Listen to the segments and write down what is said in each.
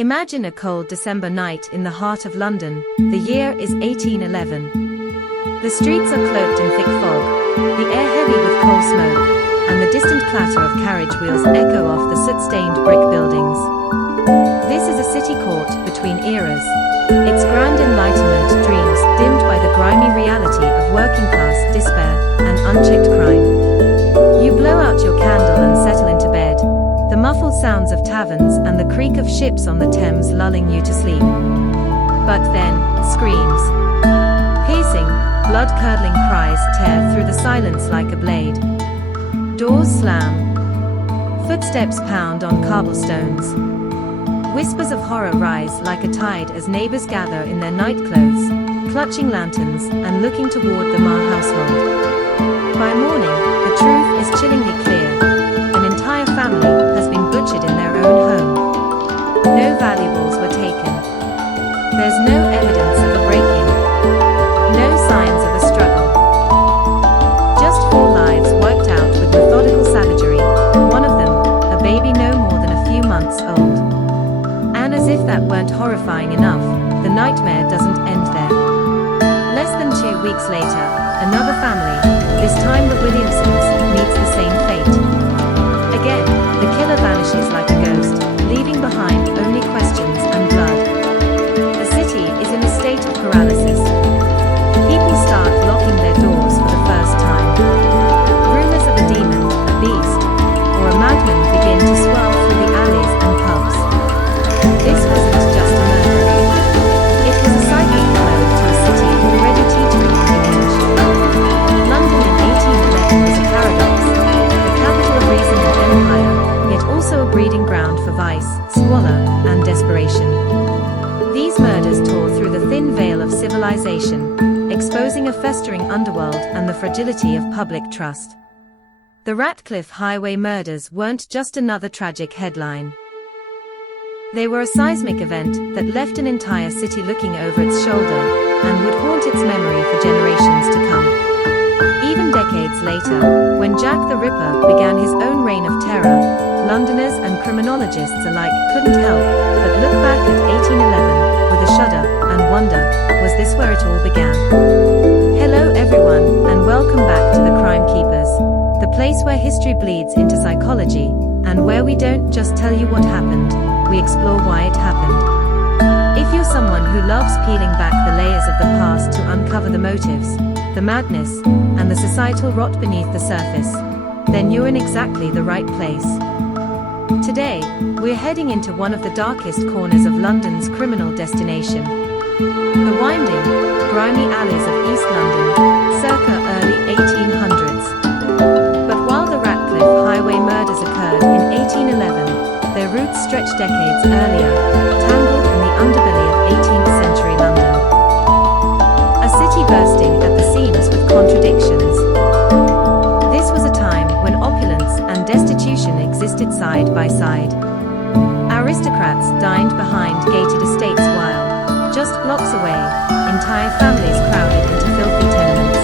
Imagine a cold December night in the heart of London. The year is 1811. The streets are cloaked in thick fog, the air heavy with coal smoke, and the distant clatter of carriage wheels echo off the soot-stained brick buildings. This is a city caught between eras, its grand Enlightenment dreams dimmed by the grimy reality of working-class despair and unchecked crime. You blow out your candle and settle into bed, the muffled sounds of taverns and the creak of ships on the Thames lulling you to sleep. But then, screams. Piercing, blood-curdling cries tear through the silence like a blade. Doors slam. Footsteps pound on cobblestones. Whispers of horror rise like a tide as neighbors gather in their nightclothes, clutching lanterns and looking toward the Marr household. By morning, the truth is chillingly clear. An entire family has been butchered in their own home. No valuables were taken. There's no evidence of a break-in. No signs of a struggle. Just 4 lives wiped out with methodical savagery, one of them, a baby no more than a few months old. And as if that weren't horrifying enough, the nightmare doesn't end there. Less than 2 weeks later, another family, this time the Williamsons, meets the same fate. Again, the killer vanishes like a ghost, leaving behind only questions and blood. The city is in a state of paralysis. People start locking their doors for the first time. Rumors of a demon, a beast, or a madman begin to swirl through the alleys and pubs. This wasn't just a murder. It was a psychic blow to a city already teetering on the edge. London in 1811 was a paradox, the capital of reason and empire, yet also a breeding ground for vice, squalor, and desperation. These murders tore through the thin veil of civilization, exposing a festering underworld and the fragility of public trust. The Ratcliffe Highway Murders weren't just another tragic headline. They were a seismic event that left an entire city looking over its shoulder, and would haunt its memory for generations to come. Even decades later, when Jack the Ripper began his own reign of terror, Londoners and criminologists alike couldn't help but look back at 1811 with a shudder and wonder, was this where it all began? Hello everyone, and welcome back to the Crime Keepers, the place where history bleeds into psychology, and where we don't just tell you what happened, we explore why it happened. If you're someone who loves peeling back the layers of the past to uncover the motives, the madness, and the societal rot beneath the surface, then you're in exactly the right place. Today, we're heading into one of the darkest corners of London's criminal destination. The winding, grimy alleys of East London, circa early 1800s. But while the Ratcliffe Highway Murders occurred in 1811, their roots stretch decades earlier, tangled in the underbelly of 18th century London. A city bursting at the seams with contradictions. This was a time when opulence and destitution existed side by side. Aristocrats dined behind gated estates while, just blocks away, entire families crowded into filthy tenements.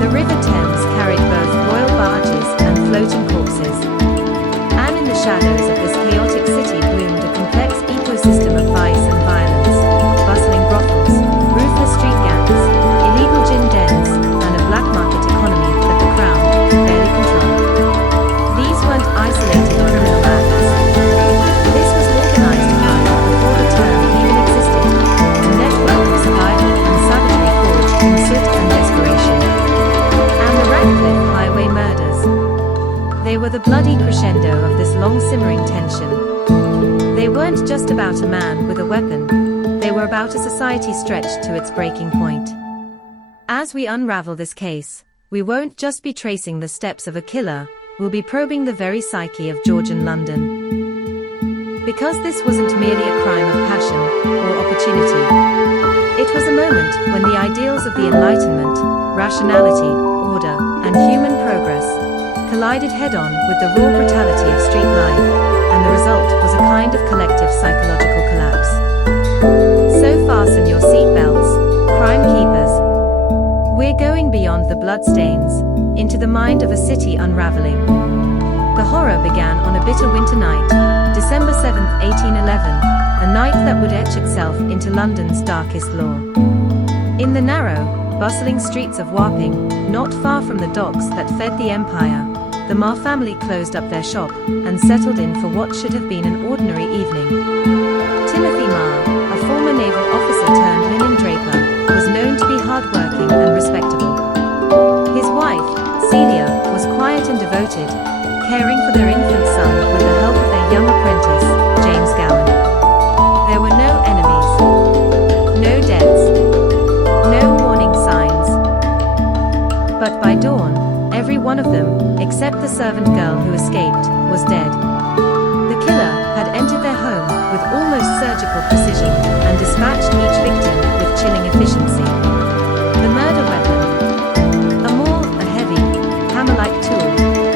The River Thames carried both royal barges and floating corpses. And in the shadows of this chaotic city bloomed a complex ecosystem of vice and violence, bustling brothels, ruthless street gangs, illegal gin dens, and a black market economy that the Crown could barely control. These weren't isolated criminal acts. This was organized crime before the term even existed, a network of survival and savagery forged in soot and desperation. And the Ratcliffe Highway Murders. They were the bloody crescendo of this long-simmering tension. They weren't just about a man with a weapon, they were about a society stretched to its breaking point. As we unravel this case, we won't just be tracing the steps of a killer, we'll be probing the very psyche of Georgian London. Because this wasn't merely a crime of passion or opportunity. It was a moment when the ideals of the Enlightenment, rationality, order, and human progress collided head-on with the raw brutality of street life, and the result was a kind of collective psychological collapse. So fasten your seatbelts, crime keepers. We're going beyond the bloodstains, into the mind of a city unraveling. The horror began on a bitter winter night, December 7, 1811, a night that would etch itself into London's darkest lore. In the narrow, bustling streets of Wapping, not far from the docks that fed the Empire, the Marr family closed up their shop and settled in for what should have been an ordinary evening. Timothy Marr, a former naval officer turned linen draper, was known to be hardworking and respectable. His wife, Celia, was quiet and devoted, caring for their infant son with the help of their young apprentice, James Gowan. There were no enemies, no debts, no warning signs. But by dawn, every one of them, except the servant girl who escaped, was dead. The killer had entered their home with almost surgical precision and dispatched each victim with chilling efficiency. The murder weapon, a maul, a heavy, hammer-like tool,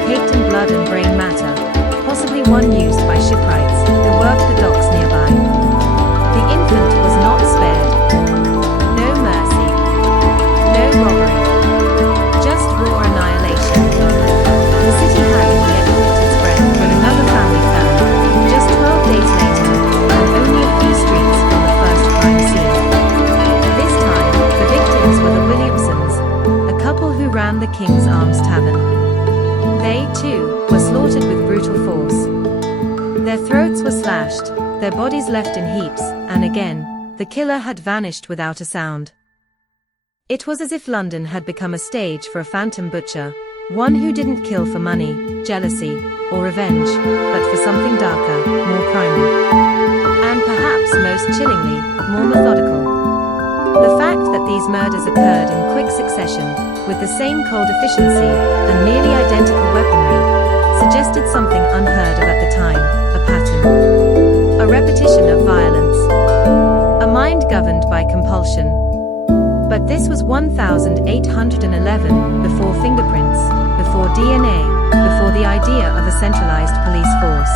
caked in blood and brain matter, possibly one used by shipwrights who worked the docks nearby. The infant was not spared. No mercy. No robbery. Just raw annihilation. The city hadn't yet caught its breath when another family fell, just 12 days later, and only a few streets from the first crime scene. This time, the victims were the Williamsons, a couple who ran the King's Arms Tavern. They, too, were slaughtered with brutal force. Their throats were slashed, their bodies left in heaps, and again, the killer had vanished without a sound. It was as if London had become a stage for a phantom butcher, one who didn't kill for money, jealousy, or revenge, but for something darker, more primal. And perhaps most chillingly, more methodical. The fact that these murders occurred in quick succession, with the same cold efficiency and nearly identical weaponry, suggested something unheard of at the time, a pattern. A repetition of violence. A mind governed by compulsion. But this was 1811, before fingerprints, before DNA, before the idea of a centralized police force.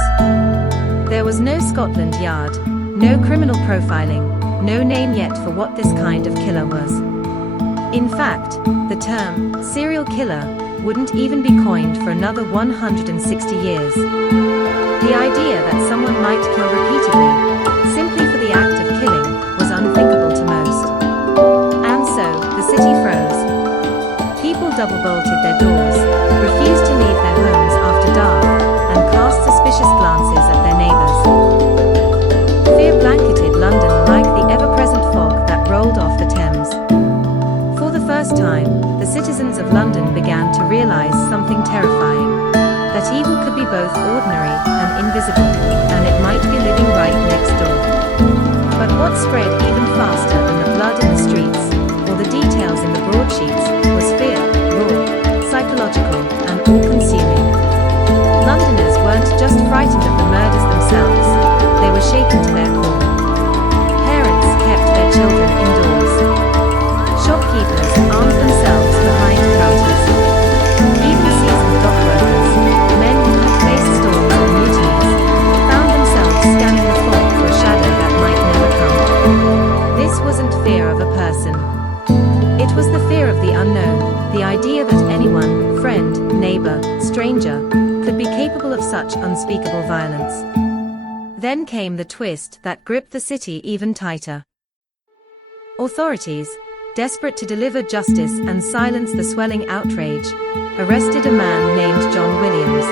There was no Scotland Yard, no criminal profiling, no name yet for what this kind of killer was. In fact, the term, serial killer, wouldn't even be coined for another 160 years. The idea that someone might kill repeatedly, simply for the act of killing, was unthinkable to most. And so, the city froze. People double-bolted their doors, refused to leave their homes after dark, and cast suspicious glances at their neighbors. Fear blanketed London like the ever-present fog that rolled off the Thames. For the first time, the citizens of London began to realize something terrifying. That evil could be both ordinary and invisible, and it might be living right next door. But what spread even faster than the blood in the streets, or the details in the broadsheets, was fear, raw, psychological, and all-consuming. Londoners weren't just frightened of the murders themselves, they were shaken to their core. Parents kept their children indoors. Shopkeepers armed themselves behind counters. Even seasoned dock workers, men who had faced storms and mutinies, found themselves scanning the fog for a shadow that might never come. This wasn't fear of a person. It was the fear of the unknown, the idea that anyone, friend, neighbor, stranger, could be capable of such unspeakable violence. Then came the twist that gripped the city even tighter. Authorities, desperate to deliver justice and silence the swelling outrage, arrested a man named John Williams.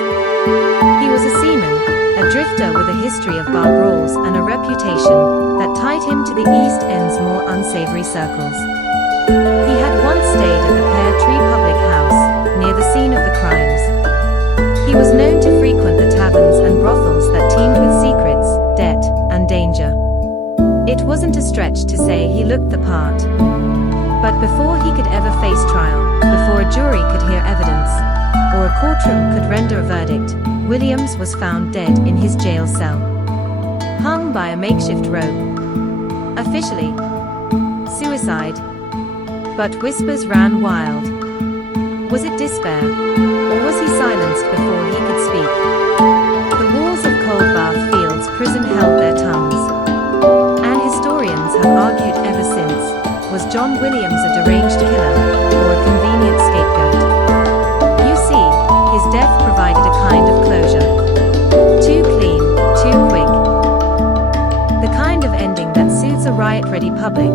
He was a seaman, a drifter with a history of bar brawls and a reputation that tied him to the East End's more unsavory circles. He had once stayed at the Pear Tree public house, near the scene of the crimes. He was known to frequent the taverns and brothels that teemed with secrets, debt, and danger. It wasn't a stretch to say he looked the part. But before he could ever face trial, before a jury could hear evidence, or a courtroom could render a verdict, Williams was found dead in his jail cell. Hung by a makeshift rope. Officially, suicide. But whispers ran wild. Was it despair, or was he silenced before he could speak? The walls of Coldbath Fields prison held their tongues. And historians have argued ever since, was John Williams a deranged killer, or a convenient scapegoat? You see, his death provided a kind of closure. Too clean, too quick. The kind a riot-ready public,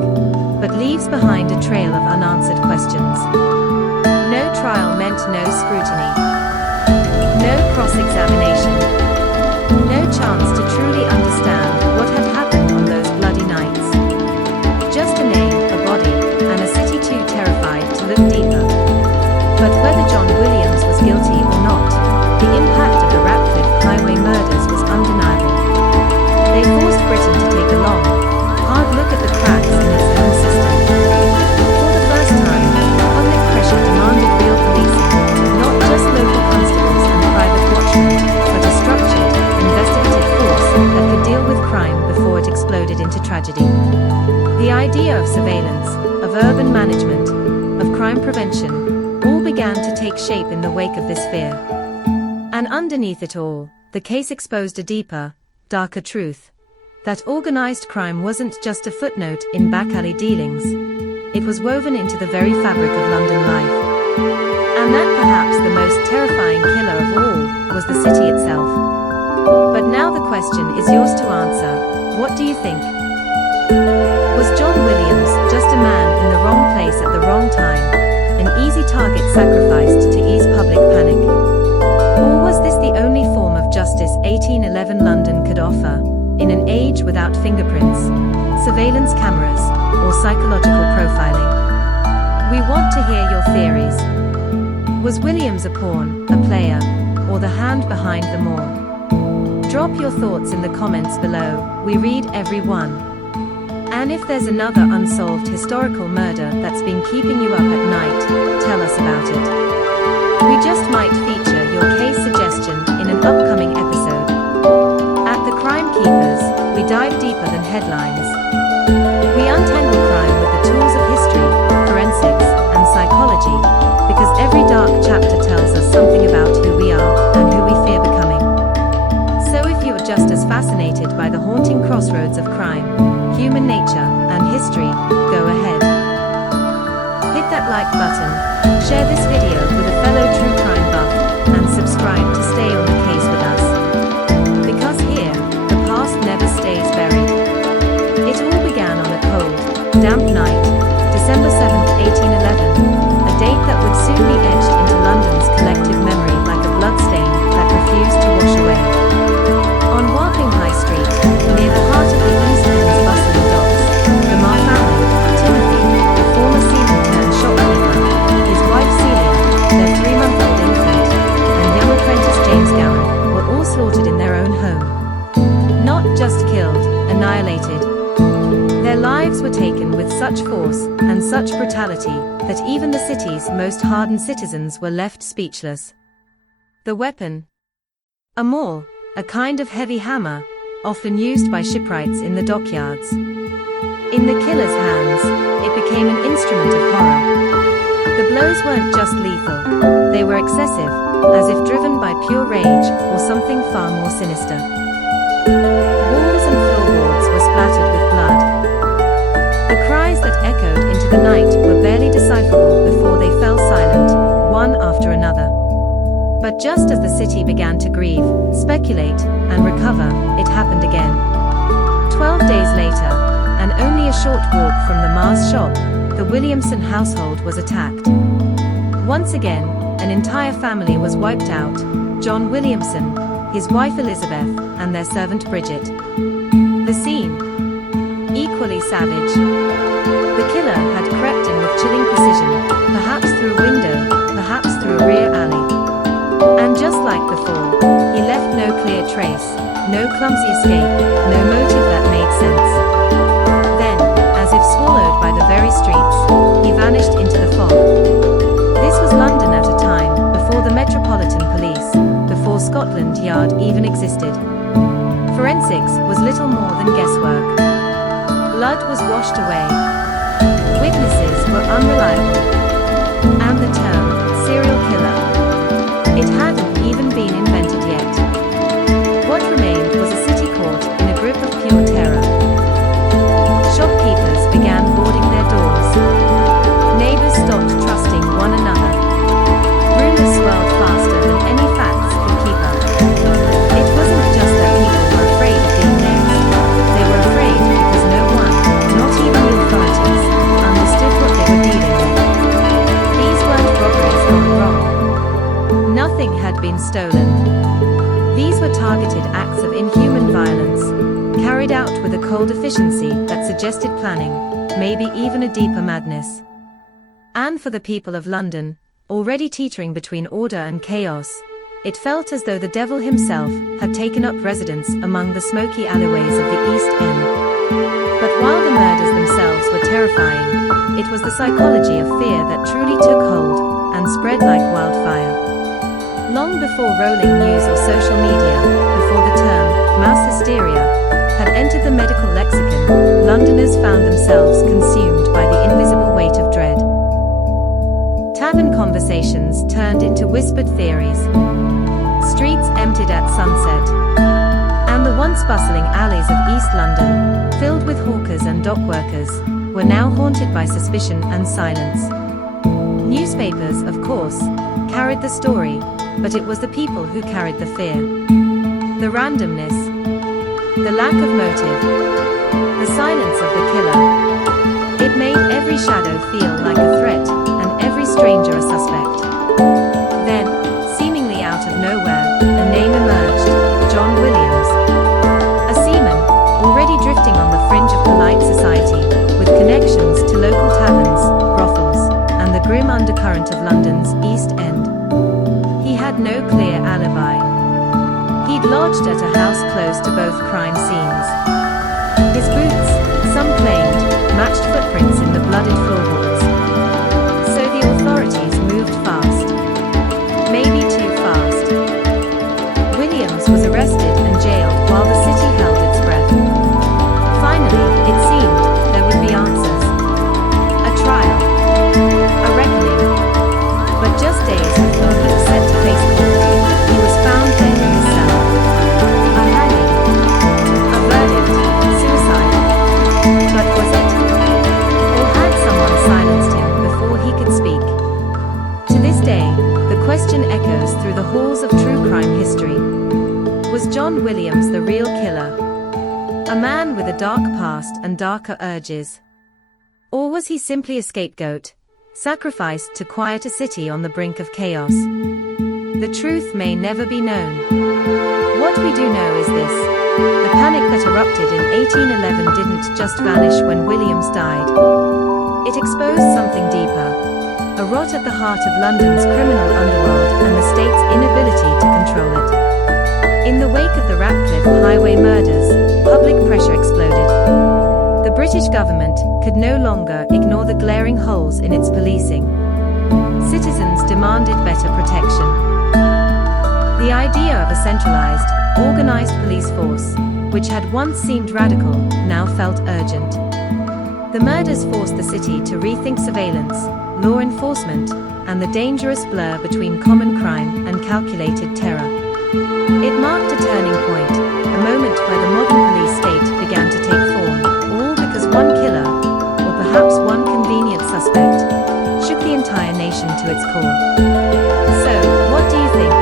but leaves behind a trail of unanswered questions. No trial meant no scrutiny. No cross-examination. No chance to truly understand what had happened on those bloody nights. Just a name, a body, and a city too terrified to look deeper. But whether John Williams was guilty or not, the impact of the Ratcliffe Highway Murders was undeniable. They forced Britain to take a long, hard look at the cracks in its own system. For the first time, public pressure demanded real policing, not just local constables and private watchmen, but a structured, investigative force that could deal with crime before it exploded into tragedy. The idea of surveillance, of urban management, of crime prevention, all began to take shape in the wake of this fear. And underneath it all, the case exposed a deeper, darker truth. That organized crime wasn't just a footnote in back-alley dealings. It was woven into the very fabric of London life. And that perhaps the most terrifying killer of all was the city itself. But now the question is yours to answer. What do you think? Was John Williams just a man in the wrong place at the wrong time, an easy target sacrificed to ease public panic? Or was this the only form of justice 1811 London could offer, in an age without fingerprints, surveillance cameras, or psychological profiling? We want to hear your theories. Was Williams a pawn, a player, or the hand behind them all? Drop your thoughts in the comments below, we read every one. And if there's another unsolved historical murder that's been keeping you up at night, tell us about it. We just might feature your case suggestion in an upcoming episode. At The Crime Keepers, we dive deeper than headlines. We untangle crime with the tools of history, forensics, and psychology, because every dark chapter tells us something about who we are and who we fear becoming. So if you're just as fascinated by the haunting crossroads of crime, human nature, and history, go ahead. Hit that like button, share this video with a fellow true crime buff, and subscribe to stay on the case with us. Because here, the past never stays buried. It all began on a cold, damp night, December 7th, 1811, a date that would soon be etched into London's collective memory like a bloodstain that refused to wash away. On Wapping High Street, near the heart of the East End's bustling docks, the Marr family, Timothy, a former seaman turned shopkeeper, his wife Celia, their 3-month-old infant, and young apprentice James Gowan, were all slaughtered in their own home. Not just killed, annihilated. Their lives were taken with such force and such brutality that even the city's most hardened citizens were left speechless. The weapon? A maul, a kind of heavy hammer, often used by shipwrights in the dockyards. In the killer's hands, it became an instrument of horror. The blows weren't just lethal, they were excessive, as if driven by pure rage or something far more sinister. Walls and floorboards were splattered with blood. The cries that echoed into the night were barely decipherable before they fell silent, one after another. But just as the city began to grieve, speculate, and recover, it happened again. 12 days later, and only a short walk from the Marr's shop, the Williamson household was attacked. Once again, an entire family was wiped out: John Williamson, his wife Elizabeth, and their servant Bridget. The scene? Equally savage. The killer had crept in with chilling precision, perhaps through a window, perhaps through a rear alley. And just like before, he left no clear trace, no clumsy escape, no motive that made sense. Then, as if swallowed by the very streets, he vanished into the fog. This was London at a time before the Metropolitan Police, before Scotland Yard even existed. Forensics was little more than guesswork. Blood was washed away. Witnesses were unreliable. And the term, serial killer, it hadn't even been invented yet. What remained was a city caught in a grip of pure terror. Shopkeepers began boarding their doors. Neighbors stopped trusting one another. Rumors swelled faster than any facts could keep up. It wasn't just that people were afraid of being next. They were afraid because no one, been stolen. These were targeted acts of inhuman violence, carried out with a cold efficiency that suggested planning, maybe even a deeper madness. And for the people of London, already teetering between order and chaos, it felt as though the devil himself had taken up residence among the smoky alleyways of the East End. But while the murders themselves were terrifying, it was the psychology of fear that truly took hold and spread like wildfire. Long before rolling news or social media, before the term mass hysteria had entered the medical lexicon, Londoners found themselves consumed by the invisible weight of dread. Tavern conversations turned into whispered theories. Streets emptied at sunset. And the once bustling alleys of East London, filled with hawkers and dock workers, were now haunted by suspicion and silence. Newspapers, of course, carried the story, but it was the people who carried the fear. The randomness, the lack of motive, the silence of the killer. It made every shadow feel like a threat, and every stranger a suspect. Then, seemingly out of nowhere, a name emerged: John Williams. A seaman, already drifting on the fringe of polite society, with connections to local taverns, brothels, and the grim undercurrent of London's East End. He had no clear alibi. He'd lodged at a house close to both crime scenes. His boots, some claimed, matched footprints in the blooded floorboards. So the authorities moved fast. Maybe too fast. Williams was arrested and jailed while the city held its breath. Finally, it seemed, there would be answers. A trial. A reckoning. But just days before he was set to face court, he was found dead in his cell. A hanging. A verdict. Suicide. But was it? Or had someone silenced him before he could speak? To this day, the question echoes through the halls of true crime history. Was John Williams the real killer? A man with a dark past and darker urges? Or was he simply a scapegoat, sacrificed to quiet a city on the brink of chaos? The truth may never be known. What we do know is this: the panic that erupted in 1811 didn't just vanish when Williams died. It exposed something deeper, a rot at the heart of London's criminal underworld and the state's inability to control it. In the wake of the Ratcliffe Highway Murders, public pressure exploded. The British government could no longer ignore the glaring holes in its policing. Citizens demanded better protection. The idea of a centralized, organized police force, which had once seemed radical, now felt urgent. The murders forced the city to rethink surveillance, law enforcement, and the dangerous blur between common crime and calculated terror. It marked a turning point, a moment where the modern police state began to take form, all because one killer, or perhaps one convenient suspect, shook the entire nation to its core. So, what do you think?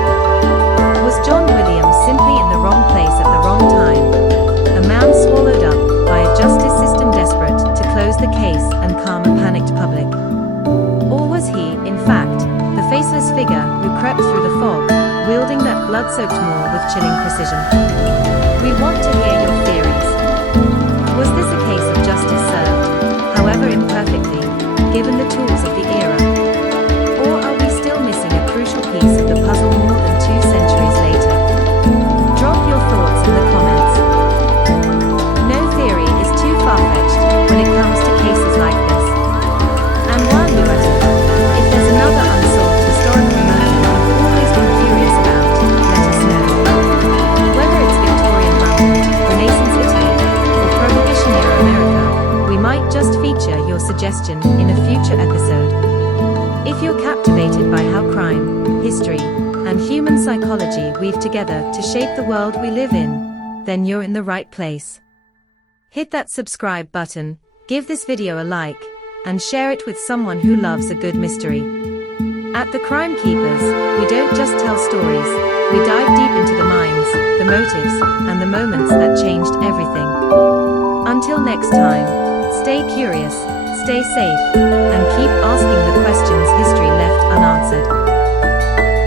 Was John Williams simply in the wrong place at the wrong time? A man swallowed up by a justice system desperate to close the case and calm a panicked public? Or was he, in fact, the faceless figure who crept through the fog, wielding that blood-soaked maul with chilling precision? We want to hear your theories. Was this a case of justice served, however imperfectly, given the tools of the era? Or are we still missing a crucial piece of the puzzle more than 2 centuries later? Drop your thoughts in the comments. No theory is too far-fetched when it comes to cases like this. And while you're at it, if there's another unsolved historical murder you've always been curious about, let us know. Whether it's Victorian London, Renaissance Italy, or Prohibition-era America, we might just feature your suggestion in a future episode. If you're captivated by how crime, history, and human psychology weave together to shape the world we live in, then you're in the right place. Hit that subscribe button, give this video a like, and share it with someone who loves a good mystery. At The Crime Keepers, we don't just tell stories, we dive deep into the minds, the motives, and the moments that changed everything. Until next time, stay curious, stay safe, and keep asking the questions history left unanswered.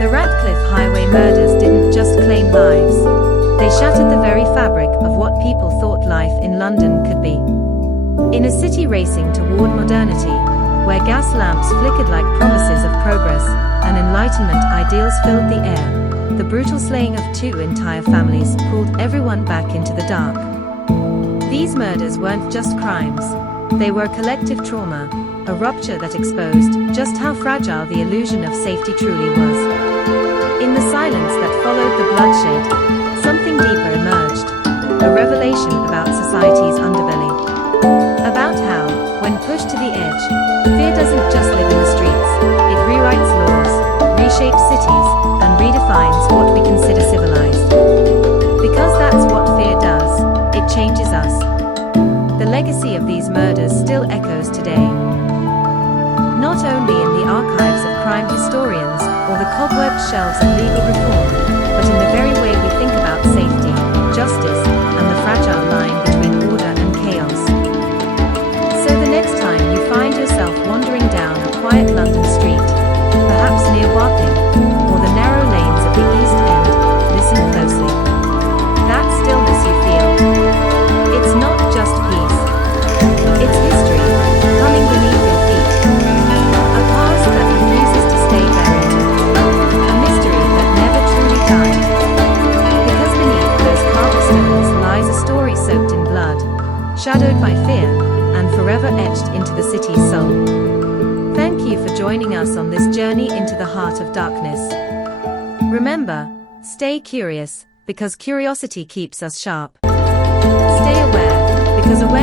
The The Ratcliffe Highway Murders didn't just claim lives. They shattered the very fabric of what people thought life in London could be. In a city racing toward modernity, where gas lamps flickered like promises of progress and Enlightenment ideals filled the air, the brutal slaying of two entire families pulled everyone back into the dark. These murders weren't just crimes. They were collective trauma, a rupture that exposed just how fragile the illusion of safety truly was. In the silence that followed the bloodshed, something deeper emerged, a revelation about society's underbelly. About how, when pushed to the edge, fear doesn't just live in the streets, it rewrites laws, reshapes cities, and redefines what we consider civilized. Because that's what fear does, it changes us. The legacy of these murders still echoes today. Not only in the archives of crime historians or the cobwebbed shelves of legal reform, but in the very way we think about safety, justice, and the fragile line between order and chaos. So the next time you find yourself wandering down a quiet London street, perhaps near Wapping, or the narrow lanes of the East End, listen closely. That stillness you feel, it's not just peace. It's history, coming beneath your feet. A past that refuses to stay buried. A mystery that never truly died. Because beneath those cobblestones lies a story soaked in blood, shadowed by fear, and forever etched into the city's soul. Thank you for joining us on this journey into the heart of darkness. Remember, stay curious, because curiosity keeps us sharp. Stay aware, because awareness